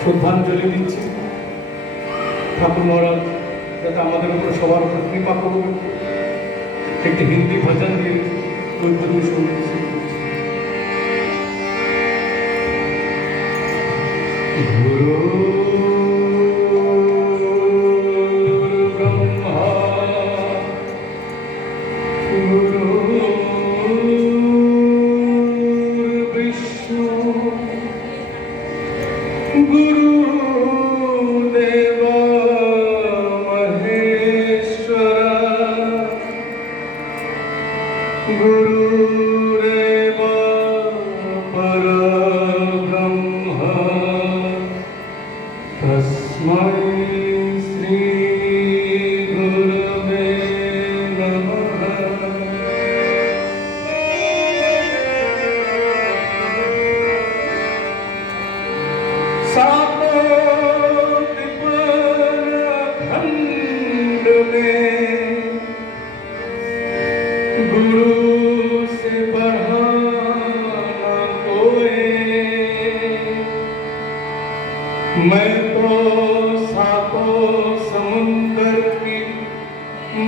শ্রদ্ধাঞ্জলি দিচ্ছি। ঠাকুর মহারাজ যাতে আমাদের উপর সবার উপর কৃপা করুন। একটি হিন্দি ভজন দিয়ে উদ্বোধন শুরু করছি। গুরু ব্রহ্মা গুরু বিষ্ণু গুরু দেব মহেশ্বর গুরুরেব পরব্রহ্ম তস্मै শ্রী গুরবে নমঃ। खंड में गुरु से बढ़ा कोई, मैं तो सातों समुंदर की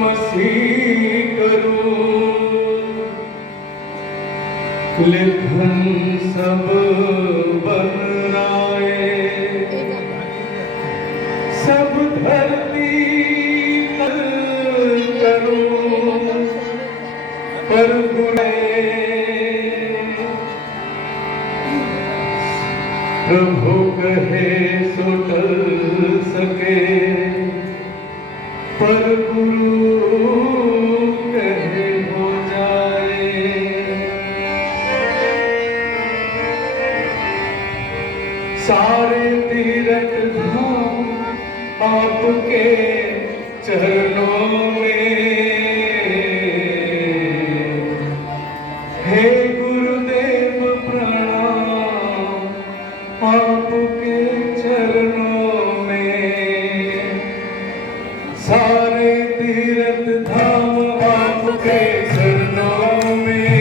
मसीह करूं, लेकिन सब बन राए सब धरती तल करूं, पर प्रभु कहे सो टल सके, पर गुरु कहे हो जाए। सारे तीरथ धाम आपके चरणों में, हे गुरुदेव प्रणाम आपके चरणों में। सारे तीरथ धाम आपके चरणों में,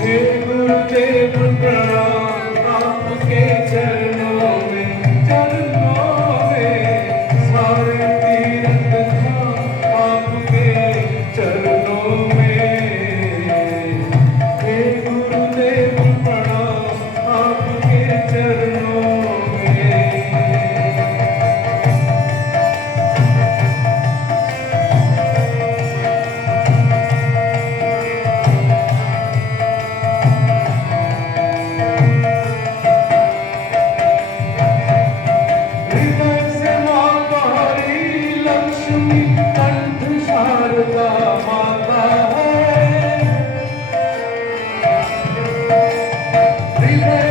हे गुरुदेव प्रणाम आपके चरणों में। चरणों में सारे तीरथ धाम आपके चरणों में, हे गुरुदेव प्रणाम आपके चरणों में। हृदय से मां गौरी लक्ष्मी कंठ शारदा माता है। हृदय